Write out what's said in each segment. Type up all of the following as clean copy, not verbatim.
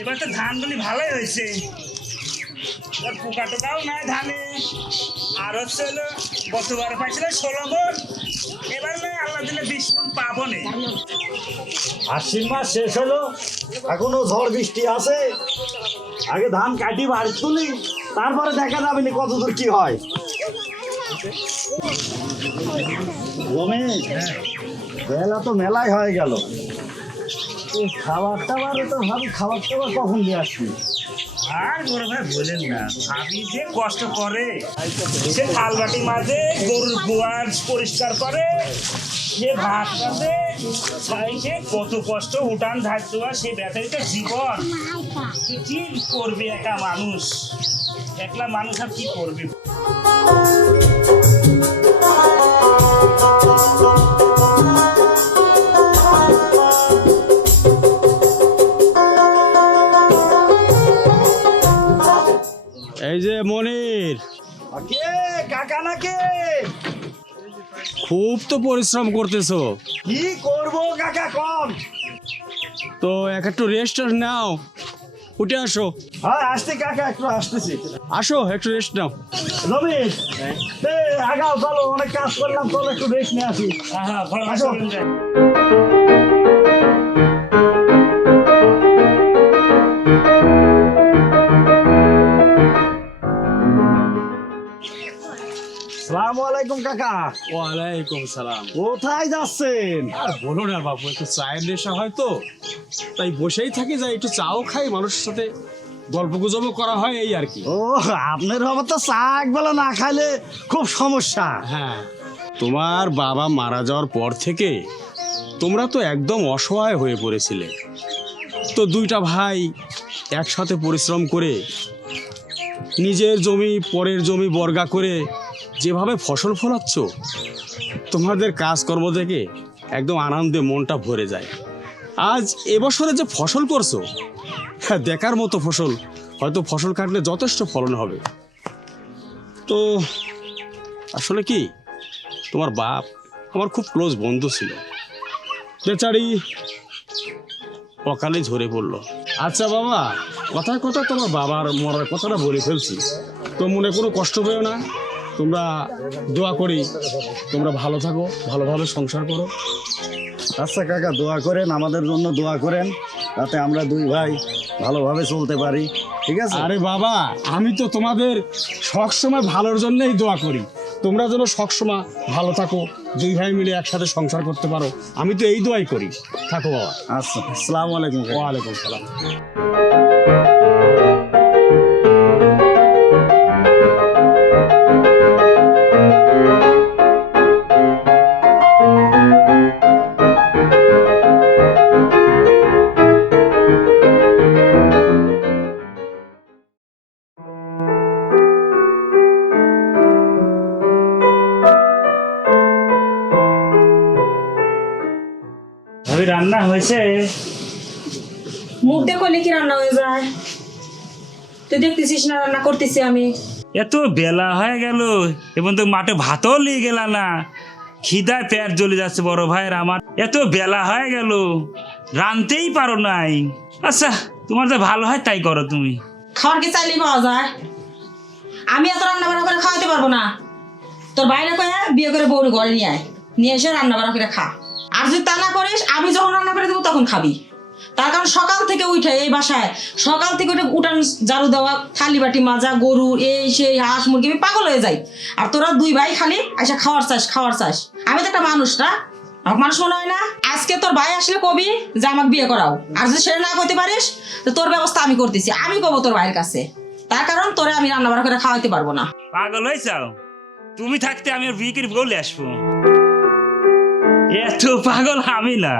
এবার তো ধানগুলি ভালোই হয়েছে, এবার পোকা টোকাও নাই ধানে। আর হচ্ছে হলো গতবার পাইছিল 16 মণ, এবার নয় আল্লাহ দিলে 20 মণ পাবো না। আশ্বিন মাস শেষ হলো, এখনো ঝড় বৃষ্টি আছে। আগে ধান কাটি বাড়ি তুলি, তারপরে দেখা যাবে না কতদূর কি হয়। বেলা তো মেলাই হয়ে গেল, খাবার টাবার তো ভাবি খাবার টাবার কখন দিয়ে আসবি। আর বড় ভাই বলেন না, ভাবি যে কষ্ট করে, সে থাল বাটি মাঝে গরুর গোয়াল পরিষ্কার করে, সে ভাত কাটে, সে কত কষ্ট উঠান ঝাড় দেওয়া, সে ব্যাটারি তো জীবন। কি করবে একা মানুষ, একলা মানুষ আর কি করবে। এই যে মনির, কে কাকা নাকি? খুব তো পরিশ্রম করতেছো, কি করবো কাকা কম। তো একটু রেস্ট নাও, উঠে আসো। হ্যাঁ আসছি কাকা, একটু আসতেছি। আসো একটু রেস্ট নাও। রমেশ, আগাও চলো, অনেক কাজ করলাম, চলো একটু রেস্ট নিয়ে আসি। হ্যাঁ ভালো আসো। আসসালামু আলাইকুম কাকা। ওয়ালাইকুম সালাম। কোথায় যাচ্ছেন? আর বলো না বাবু, একটু চায়ের নেশা হয় তো, তাই বসেই থাকি, যাই একটু চাও খাই, মানুষের সাথে গল্প গুজবও করা হয়, এই আর কি। ও আপনার বাবা তো চা একবেলা না খাইলে খুব সমস্যা। হ্যাঁ, তোমার বাবা মারা যাওয়ার পর থেকে তোমরা তো একদম অসহায় হয়ে পড়েছিলে। তো দুইটা ভাই একসাথে পরিশ্রম করে নিজের জমি পরের জমি বর্গা করে যেভাবে ফসল ফলাচ্ছ, তোমাদের কাজকর্ম থেকে একদম আনন্দে মনটা ভরে যায়। আজ এবছরে যে ফসল করছো, হ্যাঁ দেখার মতো ফসল, হয়তো ফসল কাটলে যথেষ্ট ফলন হবে। তো আসলে কি, তোমার বাপ আমার খুব ক্লোজ বন্ধু ছিল, বেচারি অকালে ঝরে পড়লো। আচ্ছা বাবা, কথায় কথা তোমার বাবার মরার কথাটা বলে ফেলছি, তো মনে কোনো কষ্ট পেও না। তোমরা দোয়া করি তোমরা ভালো থাকো, ভালোভাবে সংসার করো। আচ্ছা কাকা, দোয়া করেন, আমাদের জন্য দোয়া করেন, যাতে আমরা দুই ভাই ভালোভাবে চলতে পারি, ঠিক আছে? আরে বাবা, আমি তো তোমাদের সবসময় ভালোর জন্যই দোয়া করি, তোমরা যেন সবসময় ভালো থাকো, দুই ভাই মিলে একসাথে সংসার করতে পারো, আমি তো এই দোয়াই করি। থাকো বাবা। আচ্ছা, আসসালামু আলাইকুম কাকা। ওয়ালাইকুম সালাম। ভাবি রান্না হয়েছে? মুখ দেখলে কি রান্না হয়ে যায়? তুই দেখতেছিস না রান্না করতেছি আমি। এত বেলা হয়ে গেল এবং তো মাঠে ভাতও নিয়ে গেল না, খিদায় পেট জ্বলে যাচ্ছে বড় ভাইয়ের আমার। এত বেলা হয়ে গেল, রানতেই পারো নাই। আচ্ছা তোমার তো ভালো হয় তাই করো তুমি। খাওয়ার কি চাইলেই পাওয়া যায়? আমি এত রান্না বান্না করে খাওয়াতে পারবো না। তোর বাইরে কয়ে বিয়ে করে বউর ঘরে নিয়ে আয়, নিয়ে এসে রান্না বান্না করে খা। আর যদি তা না করিস, আমি যখন রান্না করে দেবো তখন খাবি। তার কারণ সকাল থেকে উঠে এই বাসায় সকাল থেকে উঠে উঠান ঝাড়ু দেওয়া, থালি বাটি মাজা, গরু এই সেই হাঁস মুরগি, আমি পাগল হয়ে যাই। আর তোরা দুই ভাই খালি আইসা খাওয়ার চাস। আমি তো একটা মানুষ না, আমাকে মানুষ মনে হয় না? আজকে তোর ভাই আসলে কবি যে আমাকে বিয়ে করাও, আর যদি সেটা না করতে পারিস তো তোর ব্যবস্থা আমি করতেছি, আমি কবো তোর ভাইয়ের কাছে। তার কারণ তোরে আমি রান্না বান্না করে খাওয়াইতে পারবো না। পাগল হয়েছাও? তুমি থাকতে আমি ওর বিয়ে করে বলে আসবো? এত পাগল আমি না।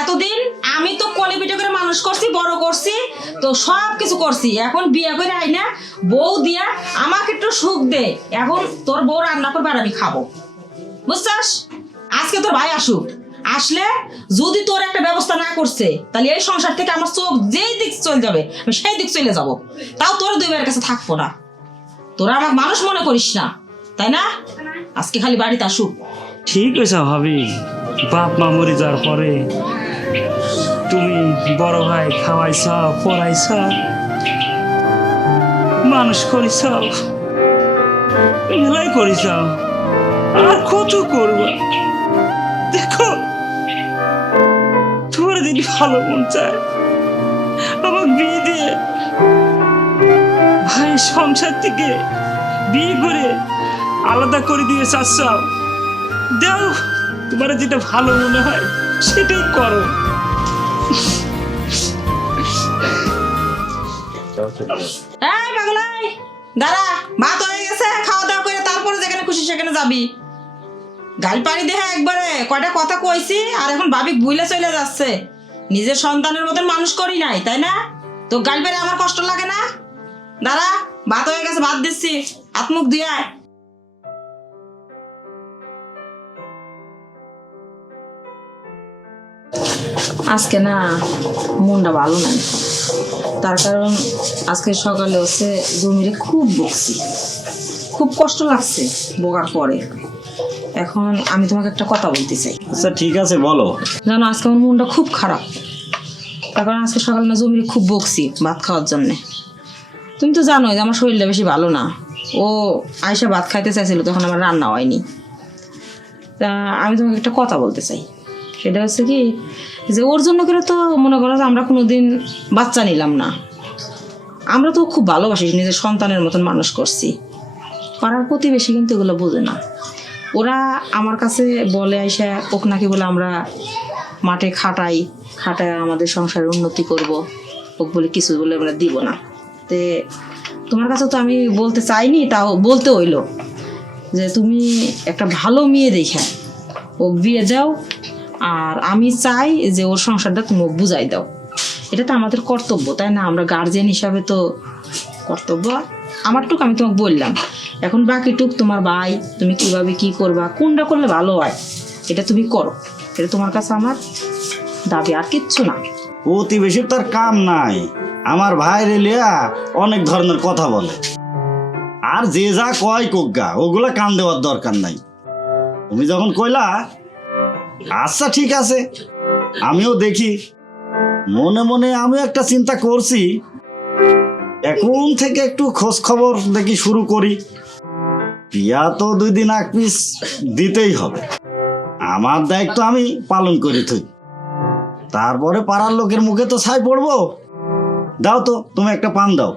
এতদিন আমি তো কোলে পিঠে করে মানুষ করছি, বড় করছি, তো সব কিছু করছি। এখন বিয়ে করে আই না, বউ দিয়া আমাকে একটু সুখ দে। এখন তোর বউ রান্না করবে আর আমি খাবো, বুঝছাস? আজকে তোর ভাই আসুক, আসলে যদি তোর একটা ব্যবস্থা না করছে, তাহলে এই সংসার থেকে আমার চোখ যেই দিক চলে যাবে আমি সেই দিক চলে যাব। তাও তোর দুই ভাইয়ের কাছে থাকবো না। তোরা আমাকে মানুষ মনে করিস না, তাই না? আজকে খালি বাড়িতে আসুক। ঠিক হয়েছে ভাবি, বাপ মা মরে যাওয়ার পরে তুমি বড় ভাই খাওয়াইছ, পড়াইছ, মানুষ করিস, মেলাই করিস, আর কত করবা। দেখো তোমার যদি ভালো মন চায় আমার বিয়ে দিয়ে ভাই সংসার থেকে বিয়ে করে আলাদা করে দিয়ে চাচ্ছ, দাও, তোমার যেটা ভালো মনে হয় সেটাই করো। এই পাগলাই, দাঁড়া, ভাত হয়ে গেছে, খাওয়া দাওয়া করে তারপরে যেখানে খুশি সেখানে যাবি। গাল পাড়ি দেখে একবারে কয়টা কথা কইছি, আর এখন ভাবি ভুলে চলে যাচ্ছে। নিজের সন্তানের মতন মানুষ করি নাই, তাই না? তো গাল পেরে আমার কষ্ট লাগে না? দাঁড়া, ভাত হয়ে গেছে, ভাত দিচ্ছি, হাত মুখ ধুয়ে আয়। আজকে না মনটা ভালো নাই, তার কারণ আজকে সকালে হচ্ছে জমিরে খুব বকছি, খুব কষ্ট লাগছে বকার পরে। এখন আমি তোমাকে একটা কথা বলতে চাই। আচ্ছা ঠিক আছে বলো। জানো আজকে আমার মনটা খুব খারাপ, তার কারণ আজকে সকালে না জমিরে খুব বকছি ভাত খাওয়ার জন্যে। তুমি তো জানোই যে আমার শরীরটা বেশি ভালো না। ও আয়সা ভাত খাইতে চাইছিল, তখন আমার রান্না হয়নি। তা আমি তোমাকে একটা কথা বলতে চাই, সেটা হচ্ছে কি যে ওর জন্য করে তো মনে করো যে আমরা কোনোদিন বাচ্চা নিলাম না। আমরা তো খুব ভালোবাসি, নিজের সন্তানের মতন মানুষ করছি। পাড়ার প্রতিবেশী কিন্তু এগুলো বোঝে না। ওরা আমার কাছে বলে আইসা ওক নাকি বলে আমরা মাঠে খাটাই আমাদের সংসারের উন্নতি করব, ওক বলে কিছু বলে আমরা দিব না। তে তোমার কাছে তো আমি বলতে চাইনি, তাও বলতে হইলো যে তুমি একটা ভালো মেয়ে দেখে ও বিয়ে যাও, আর আমি চাই যে ওর সংসারটা তুমি বুঝাই দাও। এটা তো আমাদের কর্তব্য, তাই না? আমরা গার্জিয়ান হিসাবে তো কর্তব্য। আমারটুক আমি তোমাকে বললাম, এখন বাকিটুক তোমার ভাই, তুমি কিভাবে কি করবা, কোনটা করলে ভালো হয় এটা তুমি করো। এটা তোমার কাছে আমার দাবি, আর কিচ্ছু না। প্রতিবেশীর তার কাম নাই, আমার ভাই রেলিয়া অনেক ধরনের কথা বলে, আর যে যা কয় কোগা ওগুলা কান দেওয়ার দরকার নাই। তুমি যখন কইলা আচ্ছা ঠিক আছে, আমিও দেখি। মনে মনে আমিও একটা চিন্তা করছি, এখন থেকে একটু খোঁজ খবর দেখি শুরু করি। বিয়া তো 2 দিন আগ পিস দিতেই হবে, আমার দায়িত্ব আমি পালন করে থই। তারপরে পাড়ার লোকের মুখে তো ছাই পড়বো। দাও তো, তুমি একটা পান দাও।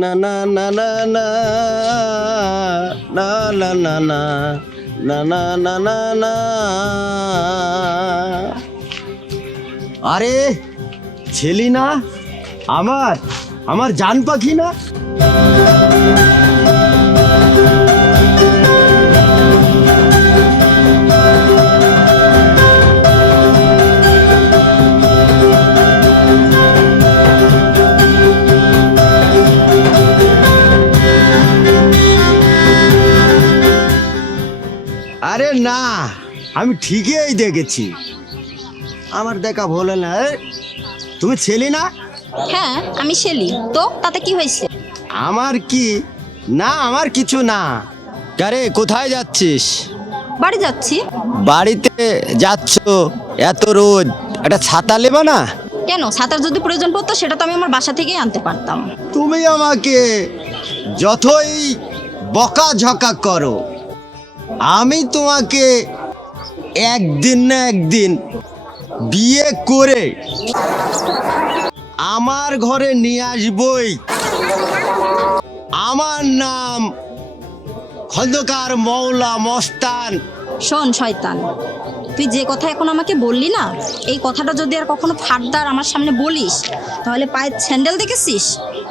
না না না না না না না না না না না না না না। আরে ছেলি না আমার জান পাখি না? আরে না, আমি ঠিকই দেখেছি, আমার দেখা ভুলে না। তুমি ছেলে না? হ্যাঁ আমি শেলি, তো তাতে কি হয়েছে? আমার কি না, আমার কিছু না। আরে কোথায় যাচ্ছিস? বাড়ি যাচ্ছি। বাড়িতে যাচ্ছ, এত রোদ, একটা ছাতা নেবা না? কেন, ছাতার যদি প্রয়োজন পড়তো সেটা তো আমি আমার বাসা থেকেই আনতে পারতাম। তুমি আমাকে যতই বকাঝকা করো, আমি তোমাকে একদিন না একদিন বিয়ে করে আমার ঘরে নিয়ে আসবই। আমার নাম খন্দকার মৌলা মস্তান। শোন শয়তান, তুই যে কথা এখন আমাকে বললি না, এই কথাটা যদি আর কখনো ফার্দার আমার সামনে বলিস, তাহলে পায়ের স্যান্ডেল দেখেছিস,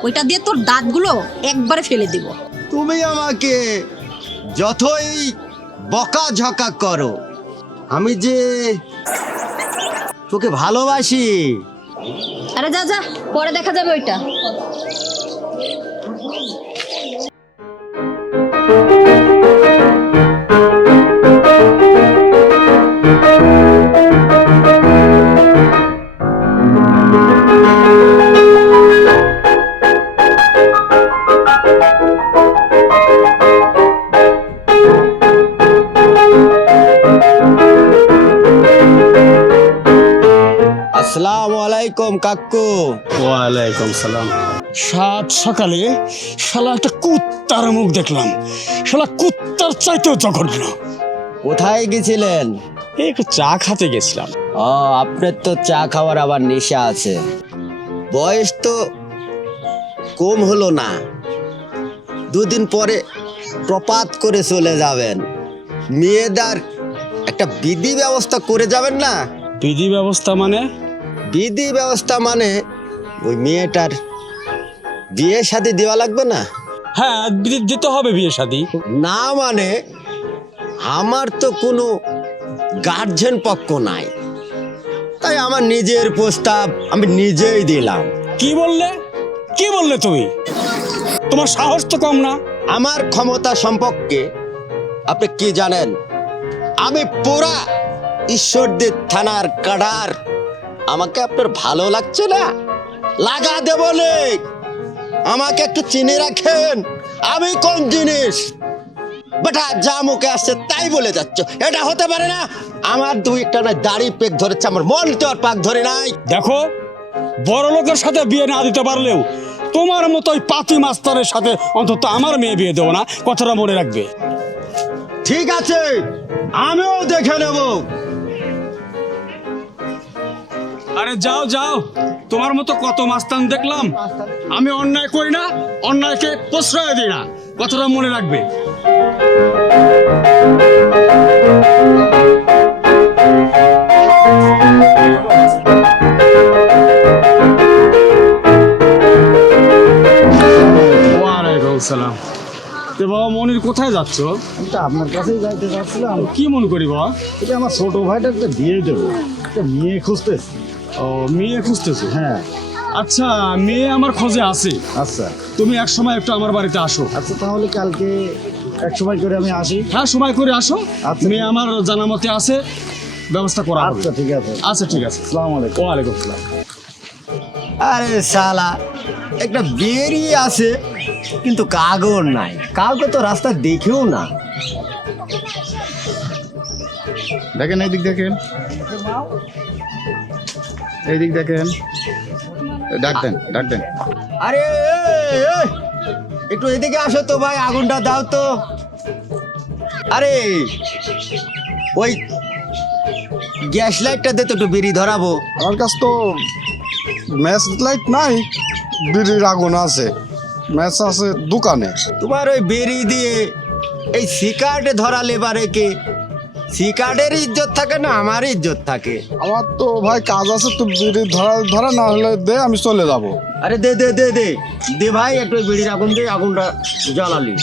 ওইটা দিয়ে তোর দাঁতগুলো একবারে ফেলে দেব। তুমি আমাকে যতই বকাঝকা করো, আমি যে তোকে ভালোবাসি। আরে যা যা, পরে দেখা যাবে ওইটা। কাকু। ওয়ালাইকুম সালাম। সাত সকালে শালা একটা কুত্তার মুখ দেখলাম, শালা কুত্তার চাইতেও জঘন্য। কোথায় গেছিলেন? এই একটু চা খেতে গেছিলাম। ও, আপনার তো চা খাওয়ার আবার নেশা আছে। বয়স তো কম হলো না, দুদিন পরে প্রপাত করে চলে যাবেন। মেয়েদার একটা বিধি ব্যবস্থা করে যাবেন না? বিধি ব্যবস্থা মানে? বিধি ব্যবস্থা মানে ওই মেয়েটার বিয়ে শাদী দেওয়া লাগবে না? হ্যাঁ, দিতে হবে বিয়ে শাদী। না মানে আমার তো কোনো গার্জেন পক্ষ নাই, তাই আমার নিজের প্রস্তাব আমি নিজেই দিলাম। কি বললে? কি বললে তুমি? তোমার সাহস তো কম না। আমার ক্ষমতা সম্পর্কে আপনি কি জানেন? আমি পুরা ঈশ্বরদীর থানার কাডার। আমাকে আপনার ভালো লাগছে না? লাগা দে বলে আমাকে একটু চিনে রাখেন। আমি কোন জিনিস বেটা যা মুখে আসছে তাই বলে যাচ্ছ, এটা হতে পারে না। আমার দুই একটা না দাড়ি পেক ধরেছে, আমার মন তো আর পাক ধরে নাই। দেখো, বড় লোকের সাথে বিয়ে না দিতে পারলেও তোমার মতো ওই পাতি মাস্টারের সাথে অন্তত আমার মেয়ে বিয়ে দেবো না, কথাটা মনে রাখবে। ঠিক আছে, আমিও দেখে নেব। আরে যাও যাও, তোমার মতো কত মাস্তান দেখলাম। আমি অন্যায় করি না, অন্যায়কে প্রশ্রয় দিই না, কথাটা মনে রাখবে। ওয়ালাইকুম সালাম। তো বাবা মনির কোথায় যাচ্ছ? আমি তো আপনার কাছেই যাইতে চাচ্ছিলাম। কি মনে করি বাবা? এটা আমার ছোট ভাইটা একটা বিয়ে দেবো, একটা মেয়ে খুঁজতেছি। ও, মেয়ে খুঁজতেছো? হ্যাঁ। আচ্ছা, মেয়ে আমার খোঁজে আছে। আচ্ছা তুমি এক সময় একটু আমার বাড়িতে আসো। আচ্ছা, তাহলে কালকে এক সময় করে আমি আসি। হ্যাঁ, সময় করে আসো। আচ্ছা। মেয়ে আমার জানা মতে আছে, ব্যবস্থা করা হবে। আচ্ছা ঠিক আছে। আচ্ছা ঠিক আছে। আসসালামু আলাইকুম। ওয়ালাইকুম আসসালাম। আরে শালা, একটা বিয়েরই আছে কিন্তু কাগজ নাই। কাউকে তো রাস্তা দেখেও না। দেখেন এইদিক দেখেন, এইদিক দেখেন, ডাক দেন ডাক দেন। আরে একটু এদিকে আসো তো ভাই, আগুনটা দাও তো। আরে ওই গ্যাস লাইটটা দে তো, একটু বিড়ি ধরাবো। আমার কাছে তো ম্যাচ লাইট নাই, বিড়ির আগুন আছে, ম্যাচ আছে দোকানে। তোমার ওই বিড়ি দিয়ে এই সিগারেটে ধরালে পারে কে? সিগারেটের ইজ্জত থাকে না আমার ইজ্জত থাকে? আমার তো ভাই কাজ আছে, তো বিড়ি ধরা ধরা না হলে দে, আমি চলে যাব। আরে দে দে দে দে দে ভাই, একটু ওই বিড়ির আগুন দে, আগুনটা জ্বালালি।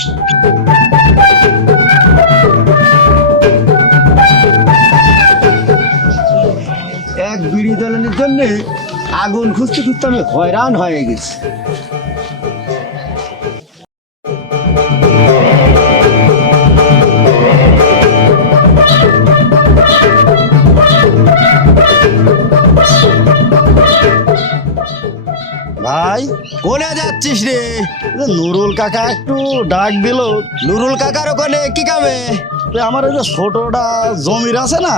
এক বিড়ি জ্বালানোর জন্য আগুন খুঁজতে খুঁজতে আমি হয়রান হয়ে গেছি। ভাই, কোনে যাচ্ছিস রে? এই যে নুরুল কাকা একটু ডাক দিল। নুরুল কাকার ওখানে কি কামে? তো আমার ওই যে ছোটটা জমির আছে না,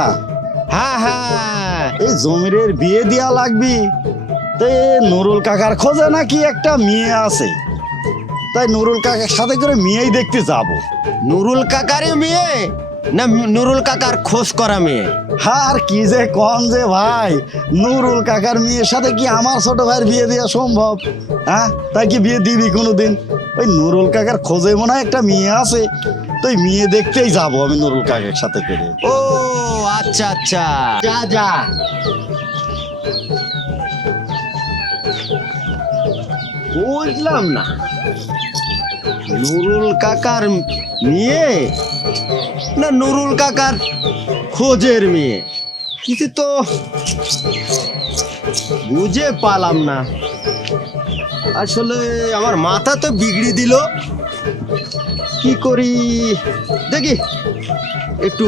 হ্যাঁ হ্যাঁ, এই জমির বিয়ে দেওয়া লাগবি। তো এই নুরুল কাকার খোঁজে নাকি একটা মেয়ে আছে, তাই নুরুল কাকার সাথে করে মেয়েই দেখতে যাব। নুরুল কাকারই মেয়ে না নুরুল কাকার খোঁজ করা মেয়ে? আর কি যে কম যে ভাই, নুরুল কাকার মেয়ের সাথে কি আমার ছোট ভাইয়ের বিয়ে দেওয়া সম্ভব? হ্যাঁ, তাই কি বিয়ে দিবি কোনোদিন? ওই নুরুল কাকার খোঁজে মনে হয় একটা মেয়ে আছে, তো ওই মেয়ে দেখতেই যাব আমি নুরুল কাকার সাথে করে। ও আচ্ছা আচ্ছা, যা যা। বুঝলাম না, নুরুল কাকার মেয়ে না নুরুল কাকার খোঁজের মেয়ে, কিছু তো বুঝে পালাম না। আসলে আমার মাথা তো বিগড়ে দিল, কি করি দেখি একটু।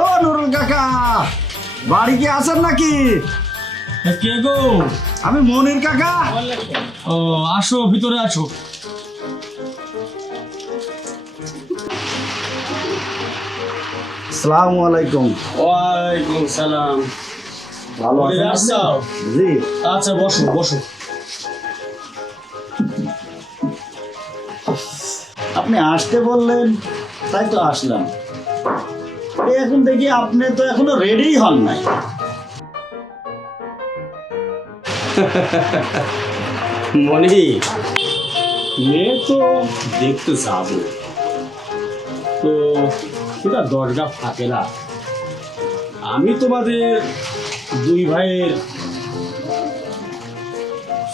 ও নুরুল কাকা, বাড়ি কি আছেন নাকি? কে গো? আমি মনির কাকা। ও আসো, ভিতরে আসো। আসসালামু আলাইকুম। ওয়ালাইকুম সালাম। ভালো আছেন আপনি? জি। আচ্ছা বসো বসো। আপনি আসতে বললেন তাই তো আসলাম। এখন দেখি আপনি তো এখনো রেডি হন নাই। মনি, মেয়ে তো দেখতে যাবো, তো সেটা দরজা ফাঁকে না। আমি তোমাদের দুই ভাইয়ের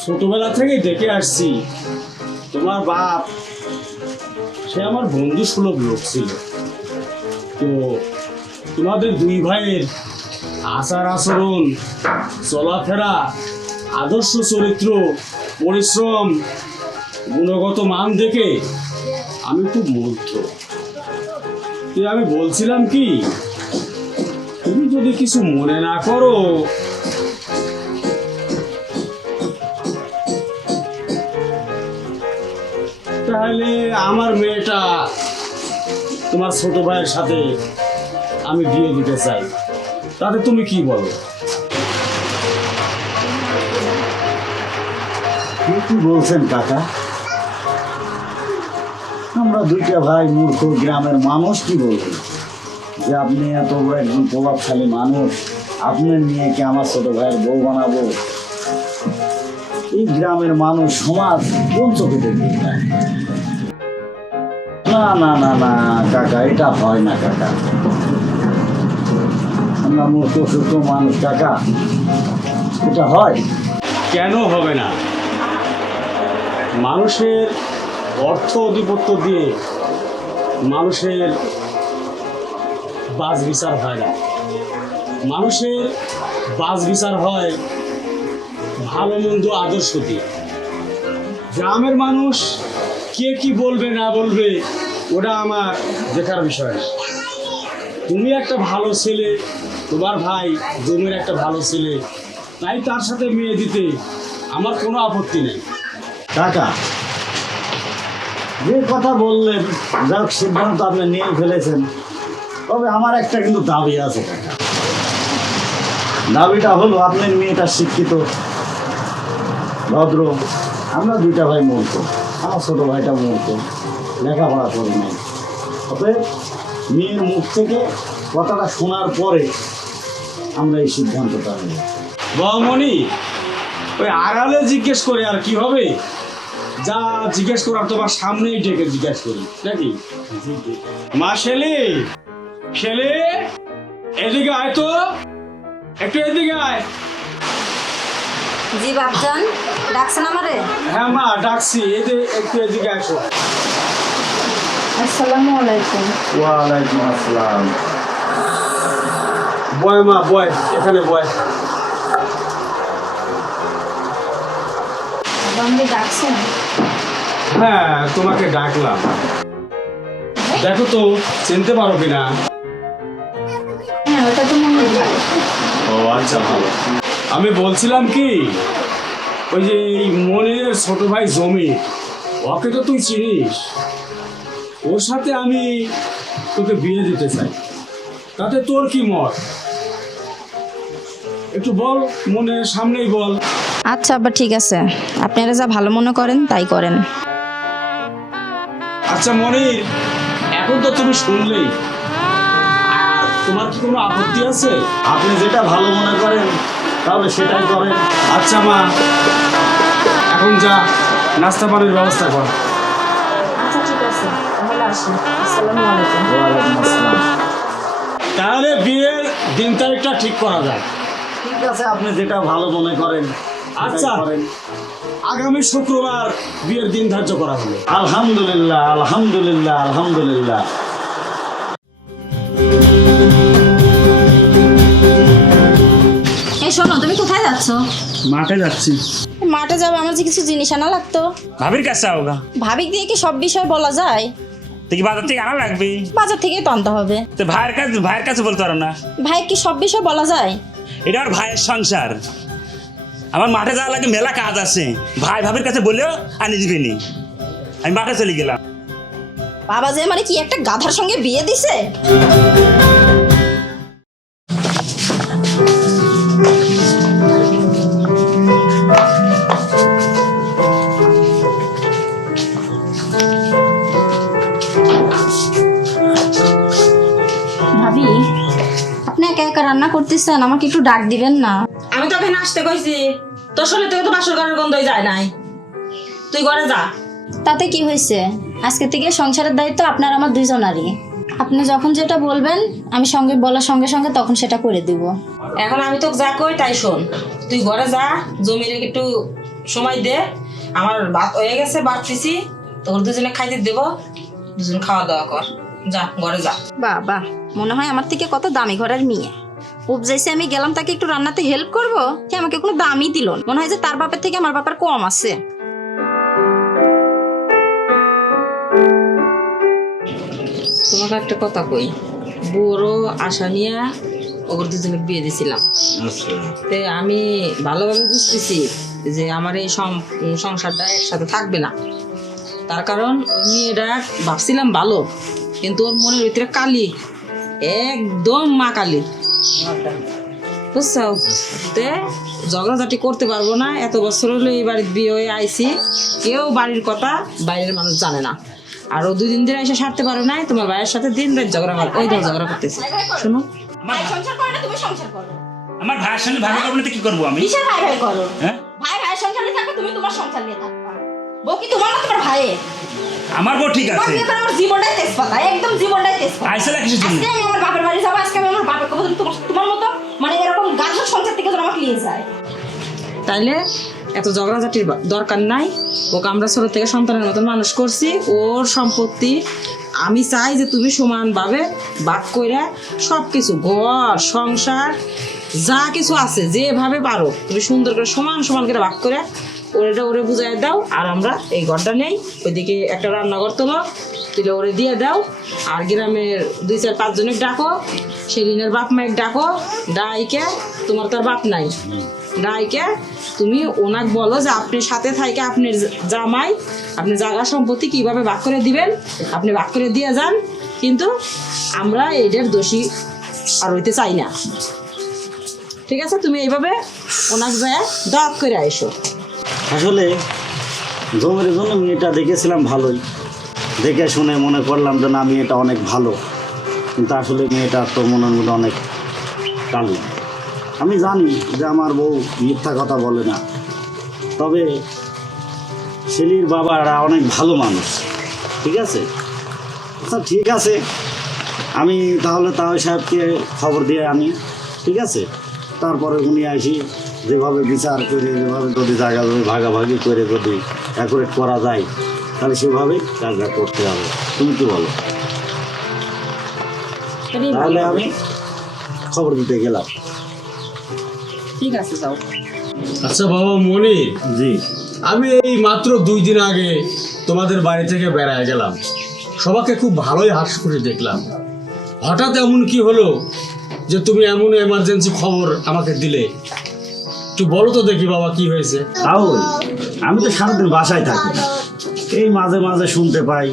ছোটবেলা থেকে দেখে আসছি। তোমার বাপ সে আমার বন্ধু সুলভ লোক ছিল। তো তোমাদের দুই ভাইয়ের আচার আচরণ, চলাফেরা, আদর্শ চরিত্র, পরিশ্রম, গুণগত মান দেখে আমি খুব মুগ্ধ। তো আমি বলছিলাম কি, তুমি যদি কিছু মনে না করো, তাহলে আমার মেয়েটা তোমার ছোট ভাইয়ের সাথে আমি বিয়ে দিতে চাই। তাতে তুমি কি বলো? কি বলছেন কাকা? আমরা দুইটা ভাই মূর্খ গ্রামের মানুষ কি বলবেন যে আপনি এত বড় একজন প্রভাবশালী মানুষ, আপনার মেয়েকে আমার ছোট ভাইয়ের বউ বানাবো? এই গ্রামের মানুষ সমাজ কোন চোখে দেখবে? না না না না কাকা, এটা হয় না কাকা। আমরা মূর্খ সূক্ষ্ম মানুষ কাকা, এটা হয়? কেন হবে না? মানুষের অর্থ আধিপত্য দিয়ে মানুষের বাজ বিচার হয় না। মানুষের বাজ বিচার হয় ভালো মন্দ আদর্শ দিয়ে। গ্রামের মানুষ কে কি বলবে না বলবে ওটা আমার দেখার বিষয় না। তুমি একটা ভালো ছেলে, তোমার ভাই জমির একটা ভালো ছেলে, তাই তার সাথে মেয়ে দিতে আমার কোনো আপত্তি নেই। কাকা, যে কথা বললেন, যাক সিদ্ধান্ত আপনি নিয়ে ফেলেছেন, তবে আমার একটা কিন্তু দাবি আছে কাকা। দাবিটা হলো আপনার মেয়েটা শিক্ষিত, ভদ্র। আমরা দুইটা ভাই মূর্খ, আমার ছোট ভাইটা মূর্খ, লেখাপড়া করি নাই। অতএব মেয়ের মুখ থেকে কথাটা শোনার পরে আমরা এই সিদ্ধান্তটা নেব। বমনি, ওই আড়ালে জিজ্ঞেস করে আর কি হবে? যা জিজ্ঞেস করার তোমার সামনেই ডেকে জিজ্ঞেস করি নাকি? মা শেলি, শেলি এদিকে আয় তো, একটু এদিকে আয়। জি বাপজান, ডাকছেন আমারে? হ্যাঁ মা ডাকছি, একটু এদিকে আসো। আসসালামু আলাইকুম। ওয়ালাইকুম আসসালাম। বয় মা বয়, এখানে বয়। আপনি ডাকছেন? হ্যাঁ তোমাকে ডাকলাম, দেখো তো চিনতে পারো কিনা। হ্যাঁ, ওটা তো মনে হয়। ও আচ্ছা ভালো। আমি বলছিলাম কি, ওই যে এই মনিরের ছোট ভাই জমি, ওকে তো তুই চিনিস, ওর সাথে আমি তোকে বিয়ে দিতে চাই। তাতে তোর কি মত? একটু বল, মনের সামনেই বল। আচ্ছা আব্বা, ঠিক আছে, আপনারা যা ভালো মনে করেন তাই করেন। আচ্ছা মনির, এখন তো তুমি শুনলেই, আর তোমার কি কোনো আপত্তি আছে? আপনি যেটা ভালো মনে করেন তাহলে সেটাই করেন। আচ্ছা মা, এখন যা নাস্তা পানির ব্যবস্থা কর। আচ্ছা ঠিক আছে, তাহলে আসি। আসসালামু আলাইকুম। ওয়ালাইকুম আসসালাম। তাহলে বিয়ের দিন তারিখটা ঠিক করা যায়। ঠিক আছে, আপনি যেটা ভালো মনে করেন আচ্ছা, সেটাই করেন। আগামী শুক্রবার বিয়ের দিন ধার্য করা হলো। আলহামদুলিল্লাহ আলহামদুলিল্লাহ আলহামদুলিল্লাহ। এই শোনো, তুমি কোথায় যাচ্ছ? মাঠে যাচ্ছি। মাঠে যাবে, আমার যে কিছু জিনিস আনা লাগতো। ভাবির কাছে হোগা। ভাবিক দিয়ে কি সব বিষয় বলা যায়? তো কি বাজার থেকে আনা লাগবে? বাজার থেকেই তো আনতে হবে। তো ভাইয়ের কাছে বলতে পারো না? ভাই কি সব বিষয় বলা যায়? এটা আমার ভাইয়ের সংসার, আমার মাঠে যাওয়া লাগে, মেলা কাজ আছে, ভাই ভাবির কাছে বলেও আনি দিবি নি। আমি মাঠে চলে গেলাম। বাবা যে মানে কি একটা গাধার সঙ্গে বিয়ে দিছে? ভাবি, আপনি একা একা রান্না করতেছেন, আমাকে একটু ডাক দিবেন না? আমি তো এখানে আসতে কইছি, তোর শরীর থেকে তো বাসর ঘরের গন্ধই যায় নাই। তুই ঘরে যা। তাতে কি হয়েছে? আজকে থেকে সংসারের দায়িত্ব আপনার আমার দুইজনারই। আপনি যখন যেটা বলবেন আমি সঙ্গে বলার সঙ্গে সঙ্গে তখন সেটা করে দিব। এখন আমি তোকে যা কই তাই শোন। তুই ঘরে যা, জমির একটু সময় দে। আমার ভাত হয়ে গেছে, বাড়তেছি, তোর দুজনে খাইতে দেবো, দুজন খাওয়া দাওয়া কর। যা ঘরে যা। বাবা, মনে হয় আমার থেকে কত দামি ঘরের মেয়ে। উপজাইছে আমি গেলাম তাকে একটু রান্নাতে হেল্প করব, সে আমাকে কোনো দামই দিল না। মনে হয় যে তার বাপের থেকে আমার বাপের কম আছে। তোমাকে একটা কথা কই, বড় আশা নিয়ে ওর দুজনে বিয়ে দিছিলাম। তে আমি ভালোভাবে বুঝতেছি যে আমার এই সংসারটা একসাথে থাকবে না। তার কারণ ওই মেয়েটা ভাবছিলাম ভালো, কিন্তু ওর মনের ভিতরে কালি, একদম মা কালি, বুঝছো? তে ঝগড়াঝাটি করতে পারবো না। এত বছর হলো এই বাড়ির বিয়ে হয়ে আইছি, কেউ বাড়ির কথা বাইরের মানুষ জানে না। আর ও 2 দিন ধরে এসে সারতে পারো নাই, তোমার ভাইয়ের সাথে দিন রাত ঝগড়া কর, ওই ধর ঝগড়া করতেছে। শোনো, ভাই সংসার করে না, তুমি সংসার করো। আমার ভাইয়ের সঙ্গে ভাবি করবো না তো কি করবো আমি? কিসের ভাই ভাই করো? হ্যাঁ, ভাই ভাইয়ের সংসার নিয়ে থাকো, তুমি তোমার সংসার নিয়ে থাকবা। বউ কি তোমার না তোমার ভাইয়ের? আমার বউ ঠিক তোমার আছে। বিয়ে করে আমার জীবনটাই তেজপাতা, একদম জীবনটাই তেজপাতা। আইসলা কিসের জন্য? আজকে আমি আমার বাপের বাড়ি যাবো, আজকে আমি আমার বাপের কথা তোমার মতো মানে এরকম গাধার সংসার থেকে যেন আমাকে নিয়ে যায়। তাইলে এত ঝগড়াঝাটির দরকার নাই। ওকে আমরা ছোট থেকে সন্তানের মতন মানুষ করছি। ওর সম্পত্তি আমি চাই যে তুমি সমানভাবে ভাগ করে সব কিছু, ঘর সংসার যা কিছু আছে যেভাবে পারো তুমি সুন্দর করে সমান সমান করে ভাগ করে ওরে বুঝাই দাও। আর আমরা এই ঘরটা নেই, ওইদিকে একটা রান্নাঘর তোলো, তুলে ওরে দিয়ে দাও। আর গ্রামের 2-4-5 জনের ডাকো, সেলিনের বাপ মায়ের ডাকো, ডাইকে, তোমার তার বাপ নাই, ডাইকে তুমি ওনাকে বলো যে আপনি সাথে থাইকে আপনার জামাই আপনি জায়গা সম্পত্তি কিভাবে ভাগ করে দিবেন, আপনি ভাগ করে দিয়ে যান। কিন্তু আমরা এটার দোষী আর হইতে চাই না, ঠিক আছে? তুমি এইভাবে ওনাকে যায় দপ করে আইসো। আসলে জমির জন্য মেয়েটা দেখেছিলাম ভালোই, দেখে শুনে মনে করলাম যে না মেয়েটা অনেক ভালো, কিন্তু আসলে মেয়েটা তো মনের মধ্যে অনেক কালি। আমি জানি যে আমার বউ মিথ্যা কথা বলে না, তবে ছেলের বাবারা অনেক ভালো মানুষ, ঠিক আছে? আচ্ছা ঠিক আছে, আমি তাহলে তাওই সাহেবকে খবর দিয়ে আনি, ঠিক আছে? তারপরে উনি আসি, যেভাবে বিচার করে, যেভাবে যদি জায়গা জমি ভাগাভাগি করে যদি অ্যাকুরেট করা যায়, তাহলে সেভাবেই কাজটা করতে হবে। তুমি কি বলো? তাহলে আমি খবর দিতে গেলাম। ঠিক আছে, যাও। আচ্ছা বাবা মনির, জি, আমি এই মাত্র 2 দিন আগে তোমাদের বাড়ি থেকে বেড়ায় গেলাম, সবাইকে খুব ভালোই হাস করে দেখলাম। হঠাৎ এমন কি হলো যে তুমি এমন এমার্জেন্সি খবর আমাকে দিলে? একটু বলো তো দেখি বাবা, কি হয়েছে? তাও আমি তো সারাদিন বাসায় থাকি না, এই মাঝে মাঝে শুনতে পাই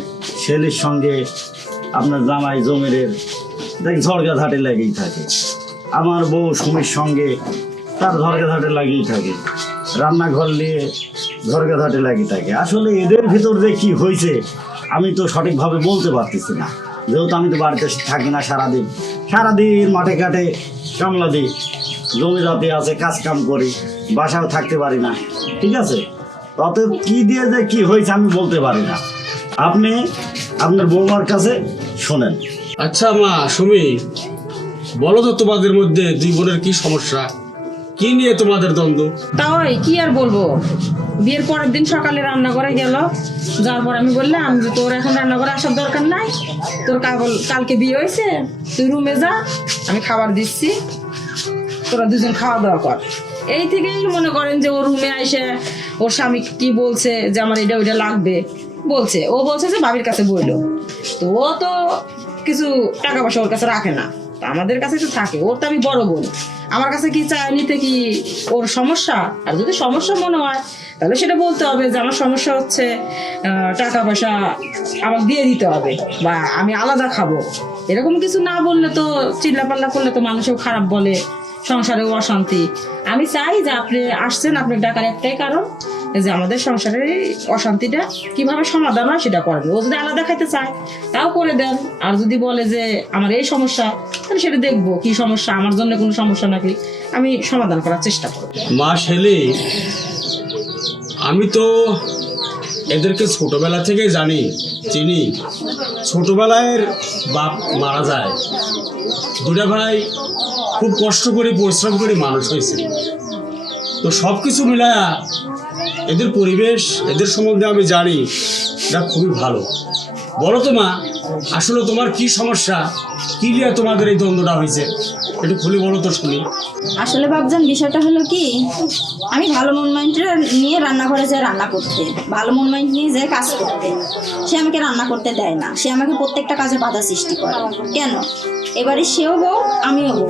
ছেলের সঙ্গে আপনার জামাই জমিরের দেখ ঝড়গাঝাটে লেগেই থাকে, আমার বউ সুমির সঙ্গে তার ঝড়গাঝাটে লাগিয়েই থাকে, রান্নাঘর নিয়ে ঝড়গাঝাটে লাগিয়ে থাকে। আসলে এদের ভিতর যে কি হয়েছে আমি তো সঠিকভাবে বলতে পারতেছি না, যেহেতু আমি তো বাড়িতে থাকি না, সারাদিন মাঠে ঘাটে কামলা দিই, জমি জাতি আছে, কাজ কাম করি, বাসাও থাকতে পারি না, ঠিক আছে? অতএব কি দিয়ে যে কি হয়েছে আমি বলতে পারি না, আপনি আপনার বৌমার কাছে শোনেন। আচ্ছা মা সুমি, বলো তো তোমাদের মধ্যে 2 বোনের কি সমস্যা, কি নিয়ে তোমাদের দ্বন্দ্ব? তাই কি আর বলবো, বিয়ের পরের দিন সকালে রান্না করে গেল, যাওয়ার পর আমি বললাম যে তোর এখন রান্না করে আসার দরকার নাই, তোর কালকে বিয়ে হয়েছে, তুই রুমে যা, আমি খাবার দিচ্ছি, তোরা দুজন খাওয়া দাওয়া কর। এই থেকেই মনে করেন যে ও রুমে এসে ওর স্বামী কি বলছে যে আমার এটা ওইটা লাগবে, বলছে, ও বলছে যে ভাবির কাছে বইলো। তো ও তো কিছু টাকা পয়সা ওর কাছে রাখে না, তো আমাদের কাছে তো থাকে। ওর তো আমি বড় বোন, আমার কাছে কি চায় নিতে কি ওর সমস্যা? আর যদি সমস্যা মনে হয় তাহলে সেটা বলতে হবে যে আমার সমস্যা হচ্ছে টাকা পয়সা আমাকে দিয়ে দিতে হবে, বা আমি আলাদা খাবো। এরকম কিছু না বললে তো, চিল্লাপাল্লা করলে তো মানুষও খারাপ বলে, সংসারেও অশান্তি। আমি চাই যে আপনি আসছেন, আপনি ডাকার একটাই কারণ যে আমাদের সংসারের অশান্তিটা কিভাবে সমাধান হয় সেটা করবে। ও যদি আলাদা খাইতে চায় তাও করে দেন, আর যদি বলে যে আমার এই সমস্যা, তাহলে সেটা দেখবো কি সমস্যা, আমার জন্য কোনো সমস্যা নাকি, আমি সমাধান করার চেষ্টা করব। মা শেলি, আমি তো এদেরকে ছোটবেলা থেকে জানি, চিনি। ছোটবেলায় বাপ মারা যায়, দুটা ভাই খুব কষ্ট করে পরিশ্রম করে মানুষ হয়েছে। তো সব কিছু মিলায়া এদের পরিবেশ, এদের সম্বন্ধে আমি জানি, এটা খুবই ভালো। বলো তো মা, আসলে তোমার কি সমস্যা, কি নিয়ে তোমাদের এই দ্বন্দ্বটা হয়েছে, একটু খুলে বলো তো শুনি। আসলে বাবজান বিষয়টা হলো কি, আমি ভালো মন মাইন্ড নিয়ে রান্নাঘরে যাই রান্না করতে, ভালো মন মাইন্ড নিয়ে যাই কাজ করতে। সে আমাকে রান্না করতে দেয় না, সে আমাকে প্রত্যেকটা কাজে বাধা সৃষ্টি করে। কেন? এবারে সেও বউ, আমিও বউ।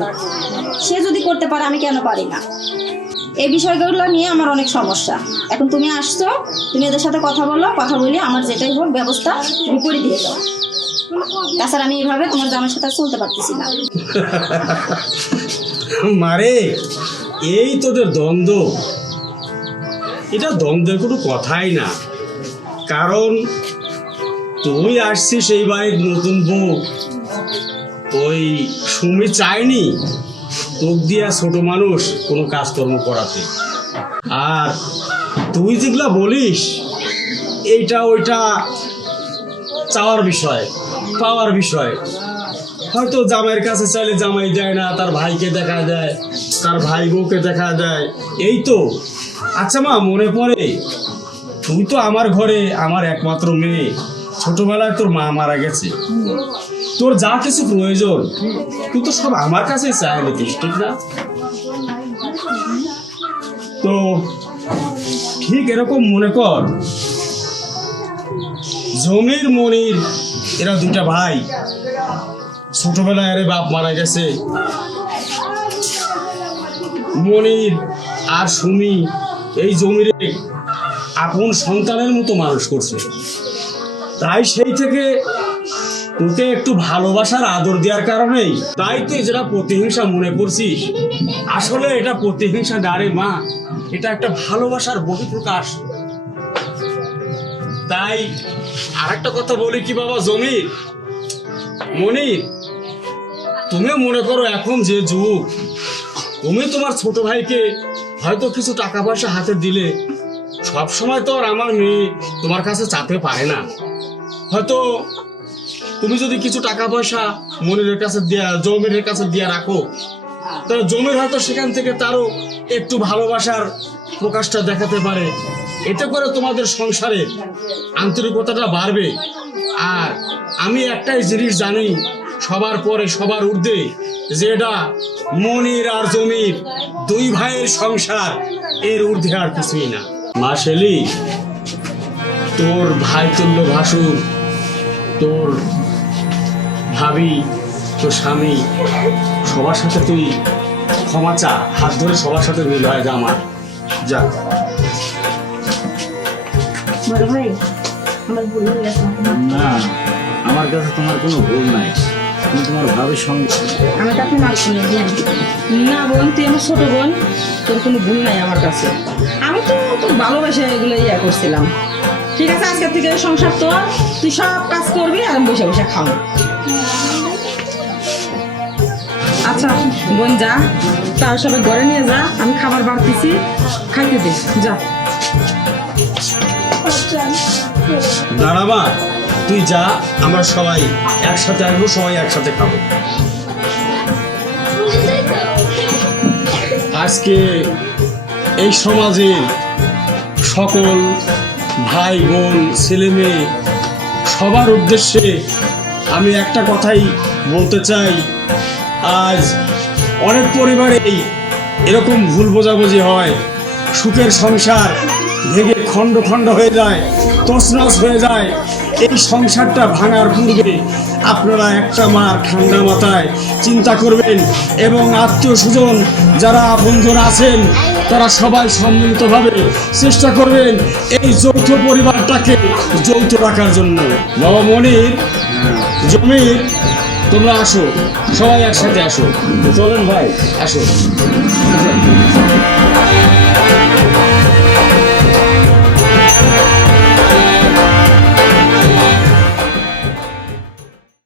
সে যদি করতে পারে, আমি কেন পারি না? এই বিষয়গুলো নিয়ে আমার অনেক সমস্যা। এখন তুমি আসছো, তুমি এদের সাথে কথা বলো, কথা বলি আমার যেটাই হোক ব্যবস্থা তুমি করে দিয়ে দাও। তাছাড়া আমি এইভাবে তোমার জামার সাথে আর চলতে পারতেছি না। মারে, এই তোদের দ্বন্দ্ব, এটা দ্বন্দ্বের কোনো কথাই না। কারণ তুই আসছিস এই বাড়ির নতুন বউ, ওই সুমি চায়নি তোক দিয়া ছোট মানুষ কোনো কাজকর্ম করাতে। আর তুই যেগুলা বলিস এইটা ওইটা চাওয়ার বিষয়, পাওয়ার বিষয়। হয়তো জামাইয়ের কাছে চাইলে জামাই দেয় না, তার ভাইকে দেখা দেয়, তার ভাই বউকে দেখা দেয়, এই তো। আচ্ছা মা, মনে পড়ে তুই তো আমার ঘরে আমার একমাত্র মেয়ে, ছোটবেলায় তোর মা মারা গেছে, তোর যা কিছু প্রয়োজন তুই তো সব আমার কাছে চাই নিতিস, ঠিক না? তো ঠিক এরকম মনে কর, জমির মনির এরা দুটা ভাই, ছোটবেলায় আরে বাপ মারা গেছে। মনির আর সুমি এই জমির আপন সন্তানের মতো মানুষ করছে। তাই সেই থেকে তোকে একটু ভালোবাসার আদর দেওয়ার কারণেই তাই তুই যেটা প্রতিহিংসা মনে করছিস, আসলে এটা প্রতিহিংসা না রে মা, এটা একটা ভালোবাসার বহিঃপ্রকাশ। তাই আর একটা কথা বলি কি বাবা, জমির মনির, তুমিও মনে করো এখন যে যুগ, তুমি তোমার ছোট ভাইকে হয়তো কিছু টাকা পয়সা হাতে দিলে, সব সময় তো আর আমার মেয়ে তোমার কাছে চাতে পারে না। হয়তো তুমি যদি কিছু টাকা পয়সা মনিরের কাছে দেয়া, জমিরের কাছে দিয়ে রাখো, তাহলে জমির হয়তো সেখান থেকে তারও একটু ভালোবাসার প্রকাশটা দেখাতে পারে। এতে করে তোমাদের সংসারে আন্তরিকতাটা বাড়বে। আর আমি একটাই জিনিস জানি, সবার পরে সবার ঊর্ধ্বে, যে এটা মনির আর জমির দুই ভাইয়ের সংসার, এর ঊর্ধ্বে আর কিছুই না। মা শেলি, তোর ভাই তুল্য ভাসুর, তোর ভাবি, তোর স্বামী, সবার সাথে তুই ক্ষমা চা, হাত ধরে সবার সাথে মিল হয় যা আমার, যা। বড় ভাই, আমার ভুল হয়ে গেছে। না, আমার কাছে তোমার কোনো ভুল নাই, তুমি তোমার ভাবির সঙ্গে। আমি তো আপনি মাল শুনে দিই না বোন, তুই আমার ছোট বোন, তোর কোনো ভুল নাই আমার কাছে। আমি তো তোর ভালোবাসা এগুলো ইয়া করছিলাম। ঠিক আছে, আজকের থেকে সংসার তোর, তুই সব কাজ করবি আর আমি বসে বসে খাবো। আচ্ছা বোন, যা তার সবাই ঘরে নিয়ে যা, আমি খাবার বাড়তেছি, খাইতে দে, যা। দাঁড়াবা, তুই যা, আমরা সবাই একসাথে আসবো, সবাই একসাথে খাবো। আজকে এই সমাজের সকল ভাই বোন, ছেলে মেয়ে, সবার উদ্দেশ্যে আমি একটা কথাই বলতে চাই। আজ অনেক পরিবারেই এরকম ভুল বোঝাবুঝি হয়, সুখের সংসার ভেঙে খণ্ড খণ্ড হয়ে যায়। তছনছ হয়ে যায়, এই সংসারটা ভাঙার পূর্বে আপনারা একটা মার ঠান্ডা মাথায় চিন্তা করবেন এবং আত্মীয় স্বজন যারা আপনজন আছেন তারা সবাই সম্মিলিতভাবে চেষ্টা করবেন এই যৌথ পরিবারটাকে যৌথ রাখার জন্য। বাবা মনির, জমির, তোমরা আসো, সবাই একসাথে আসো, চলেন ভাই আসো।